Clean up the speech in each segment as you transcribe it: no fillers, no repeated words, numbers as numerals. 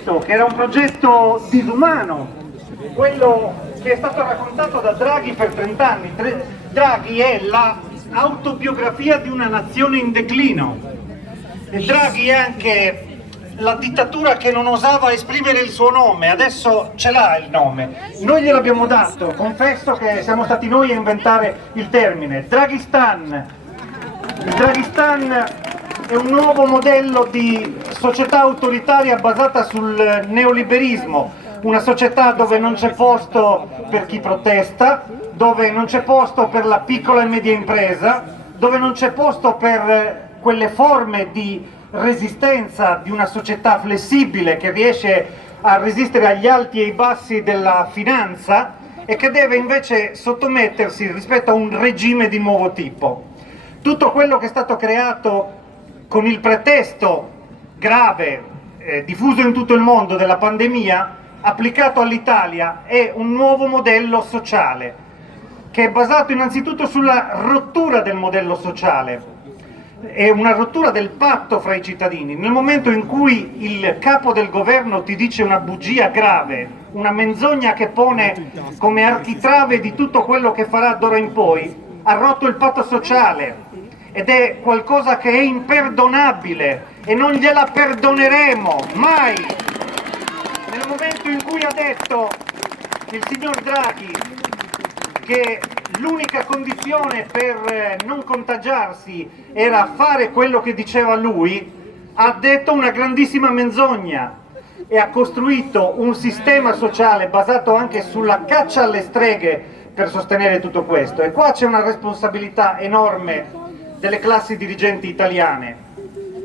progetto, che era un progetto disumano, quello che è stato raccontato da Draghi per 30 anni. Draghi è la autobiografia di una nazione in declino, e Draghi è anche la dittatura che non osava esprimere il suo nome. Adesso ce l'ha il nome, noi gliel'abbiamo dato, confesso che siamo stati noi a inventare il termine, Draghistan. Il Draghistan è un nuovo modello di società autoritaria basata sul neoliberismo, una società dove non c'è posto per chi protesta, dove non c'è posto per la piccola e media impresa, dove non c'è posto per quelle forme di resistenza di una società flessibile che riesce a resistere agli alti e ai bassi della finanza e che deve invece sottomettersi rispetto a un regime di nuovo tipo. Tutto quello che è stato creato con il pretesto grave, diffuso in tutto il mondo, della pandemia, applicato all'Italia, è un nuovo modello sociale, che è basato innanzitutto sulla rottura del modello sociale, è una rottura del patto fra i cittadini. Nel momento in cui il capo del governo ti dice una bugia grave, una menzogna che pone come architrave di tutto quello che farà d'ora in poi, ha rotto il patto sociale, ed è qualcosa che è imperdonabile e non gliela perdoneremo mai. Nel momento in cui ha detto il signor Draghi che l'unica condizione per non contagiarsi era fare quello che diceva lui, ha detto una grandissima menzogna e ha costruito un sistema sociale basato anche sulla caccia alle streghe per sostenere tutto questo. E qua c'è una responsabilità enorme delle classi dirigenti italiane.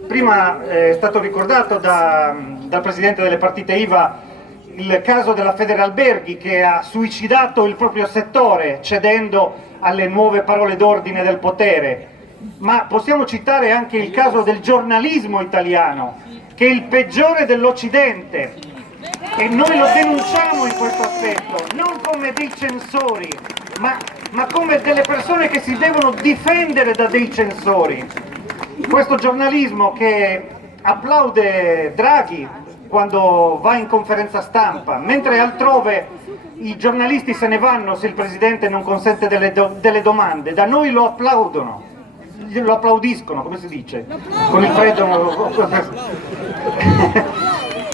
Prima è stato ricordato dal presidente delle partite IVA il caso della Federalberghi, che ha suicidato il proprio settore cedendo alle nuove parole d'ordine del potere, ma possiamo citare anche il caso del giornalismo italiano, che è il peggiore dell'Occidente, e noi lo denunciamo in questo aspetto, non come dei censori, ma come delle persone che si devono difendere da dei censori. Questo giornalismo che applaude Draghi quando va in conferenza stampa, mentre altrove i giornalisti se ne vanno se il Presidente non consente delle domande, da noi lo applaudono, lo applaudiscono, come si dice? Con il freddo.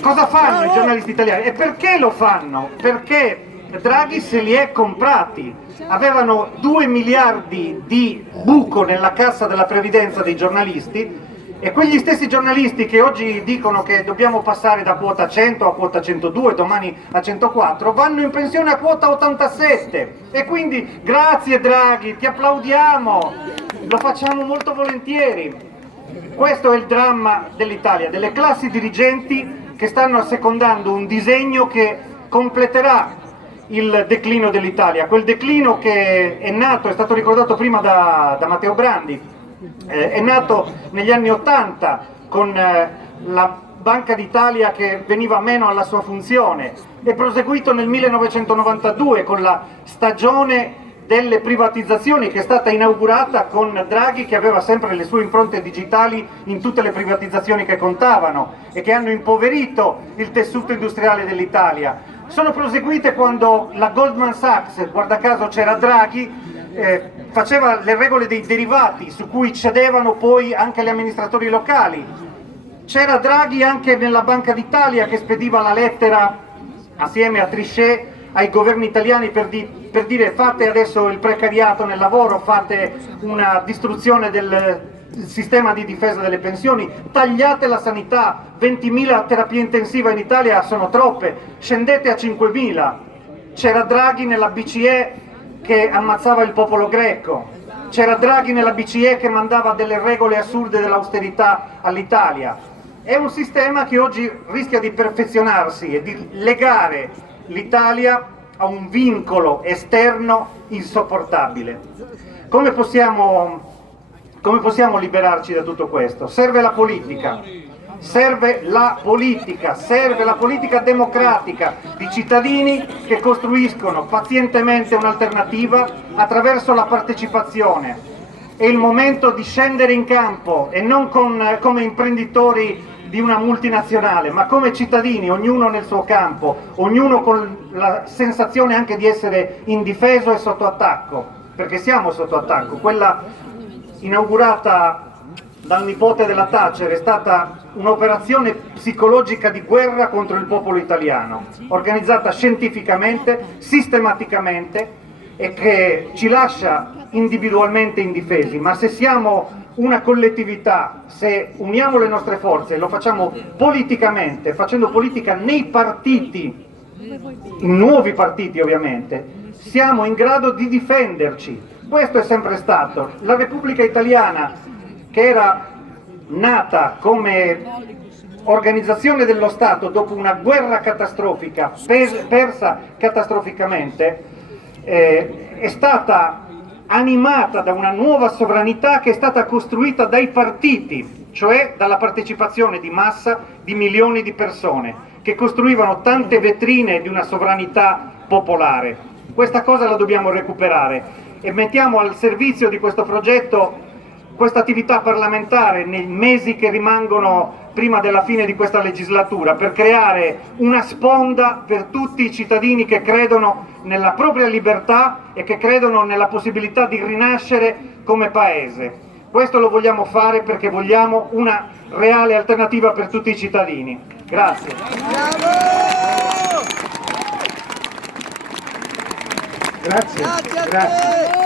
Cosa fanno i giornalisti italiani? E perché lo fanno? Perché Draghi se li è comprati. Avevano 2 miliardi di buco nella cassa della previdenza dei giornalisti, e quegli stessi giornalisti che oggi dicono che dobbiamo passare da quota 100 a quota 102, domani a 104, vanno in pensione a quota 87. E quindi grazie Draghi, ti applaudiamo, lo facciamo molto volentieri. Questo è il dramma dell'Italia, delle classi dirigenti che stanno assecondando un disegno che completerà il declino dell'Italia, quel declino che è nato, è stato ricordato prima da Matteo Brandi, è nato negli anni '80 con la Banca d'Italia che veniva meno alla sua funzione, è proseguito nel 1992 con la stagione delle privatizzazioni che è stata inaugurata con Draghi, che aveva sempre le sue impronte digitali in tutte le privatizzazioni che contavano e che hanno impoverito il tessuto industriale dell'Italia. Sono proseguite quando la Goldman Sachs, guarda caso c'era Draghi, faceva le regole dei derivati su cui cedevano poi anche gli amministratori locali. C'era Draghi anche nella Banca d'Italia, che spediva la lettera assieme a Trichet ai governi italiani per dire fate adesso il precariato nel lavoro, fate una distruzione del sistema di difesa delle pensioni, tagliate la sanità, 20.000 terapie intensive in Italia sono troppe, scendete a 5.000. C'era Draghi nella BCE che ammazzava il popolo greco, c'era Draghi nella BCE che mandava delle regole assurde dell'austerità all'Italia. È un sistema che oggi rischia di perfezionarsi e di legare l'Italia a un vincolo esterno insopportabile. Come possiamo liberarci da tutto questo? Serve la politica. Serve la politica democratica di cittadini che costruiscono pazientemente un'alternativa attraverso la partecipazione. È il momento di scendere in campo e non come imprenditori di una multinazionale, ma come cittadini, ognuno nel suo campo, ognuno con la sensazione anche di essere indifeso e sotto attacco, perché siamo sotto attacco. Quella inaugurata dal nipote della Thatcher è stata un'operazione psicologica di guerra contro il popolo italiano, organizzata scientificamente, sistematicamente, e che ci lascia individualmente indifesi, ma se siamo una collettività, se uniamo le nostre forze e lo facciamo politicamente, facendo politica nei partiti, in nuovi partiti ovviamente, siamo in grado di difenderci. Questo è sempre stato. La Repubblica Italiana, che era nata come organizzazione dello Stato dopo una guerra catastrofica, persa catastroficamente, è stata animata da una nuova sovranità che è stata costruita dai partiti, cioè dalla partecipazione di massa di milioni di persone che costruivano tante vetrine di una sovranità popolare. Questa cosa la dobbiamo recuperare e mettiamo al servizio di questo progetto questa attività parlamentare nei mesi che rimangono prima della fine di questa legislatura, per creare una sponda per tutti i cittadini che credono nella propria libertà e che credono nella possibilità di rinascere come paese. Questo lo vogliamo fare perché vogliamo una reale alternativa per tutti i cittadini. Grazie. Bravo! Grazie. Grazie a te!